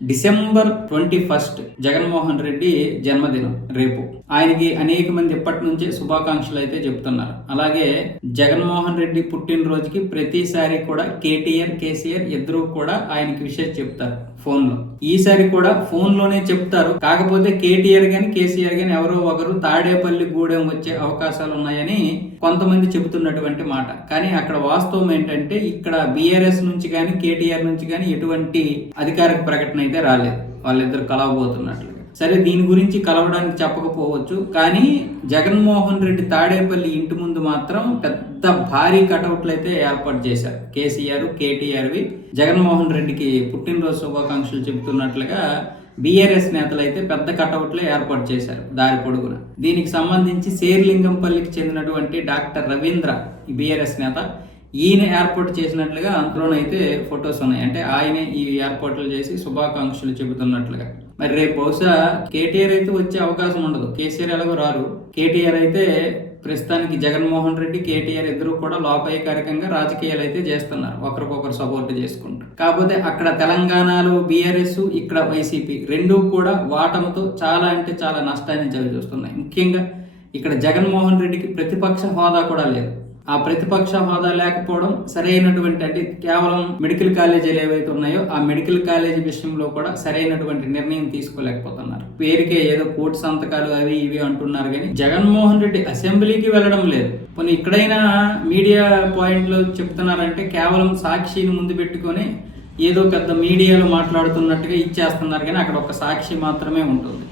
December 21 Jaganmohan Reddy జన్మదినం రేపు. ఆయనకి అనేక మంది ఇప్పటి నుంచే శుభాకాంక్షలు అయితే చెప్తున్నారు. అలాగే జగన్మోహన్ రెడ్డి పుట్టినరోజుకి ప్రతిసారి కూడా కేసీఆర్ ఇద్దరు కూడా ఆయనకి విషయం చెప్తారు ఫోన్ లో. ఈసారి కూడా ఫోన్ లోనే చెప్తారు. కాకపోతే కేటీఆర్ గాని కేసీఆర్ గాని ఎవరో ఒకరు తాడేపల్లి గూడెం వచ్చే అవకాశాలు ఉన్నాయని కొంతమంది చెబుతున్నటువంటి మాట. కానీ అక్కడ వాస్తవం ఏంటంటే ఇక్కడ బీఆర్ఎస్ నుంచి కానీ కేటీఆర్ నుంచి కానీ ఎటువంటి అధికారిక ప్రకటన అయితే రాలేదు వాళ్ళిద్దరు కలవబోతున్నట్లు. సరే, దీని గురించి కలవడానికి చెప్పకపోవచ్చు, కానీ జగన్మోహన్ రెడ్డి తాడేపల్లి ఇంటి ముందు మాత్రం పెద్ద భారీ కటౌట్లు అయితే ఏర్పాటు చేశారు. కేటీఆర్వి జగన్మోహన్ రెడ్డికి పుట్టినరోజు శుభాకాంక్షలు చెబుతున్నట్లుగా బీఆర్ఎస్ నేతలు అయితే పెద్ద కటౌట్లే ఏర్పాటు చేశారు దారి పొడుగున. దీనికి సంబంధించి శేర్లింగంపల్లికి చెందినటువంటి డాక్టర్ రవీంద్ర ఈ బీఆర్ఎస్ నేత, ఈయన ఏర్పాటు చేసినట్లుగా అందులోనైతే ఫొటోస్ ఉన్నాయి. అంటే ఆయనే ఈ ఏర్పాట్లు చేసి శుభాకాంక్షలు చెబుతున్నట్లుగా. మరి రేపు బహుశా కేటీఆర్ అయితే వచ్చే అవకాశం ఉండదు. కేసీఆర్ ఎలాగో రారు. కేటీఆర్ అయితే ప్రస్తుతానికి జగన్మోహన్ రెడ్డి కేటీఆర్ ఇద్దరు కూడా లోపాయకారికంగా రాజకీయాలు అయితే చేస్తున్నారు, ఒకరికొకరు సపోర్ట్ చేసుకుంటూ. కాకపోతే అక్కడ తెలంగాణలో బీఆర్ఎస్, ఇక్కడ వైసీపీ రెండూ కూడా వాటముతో చాలా అంటే చాలా నష్టాన్ని చవిచూస్తున్నాయి. ముఖ్యంగా ఇక్కడ జగన్మోహన్ రెడ్డికి ప్రతిపక్ష హోదా కూడా లేదు. ఆ ప్రతిపక్ష హోదా లేకపోవడం సరైనటువంటి, అంటే కేవలం మెడికల్ కాలేజీలు ఏవైతే ఉన్నాయో ఆ మెడికల్ కాలేజీ విషయంలో కూడా సరైనటువంటి నిర్ణయం తీసుకోలేకపోతున్నారు. పేరుకే ఏదో కోర్టు సంతకాలు అవి ఇవి అంటున్నారు, కానీ జగన్మోహన్ రెడ్డి అసెంబ్లీకి వెళ్ళడం లేదు. కొన్ని ఇక్కడైనా మీడియా పాయింట్లో చెప్తున్నారంటే కేవలం సాక్షిని ముందు పెట్టుకొని ఏదో పెద్ద మీడియాలో మాట్లాడుతున్నట్టుగా ఇచ్చేస్తున్నారు, కానీ అక్కడ ఒక సాక్షి మాత్రమే ఉంటుంది.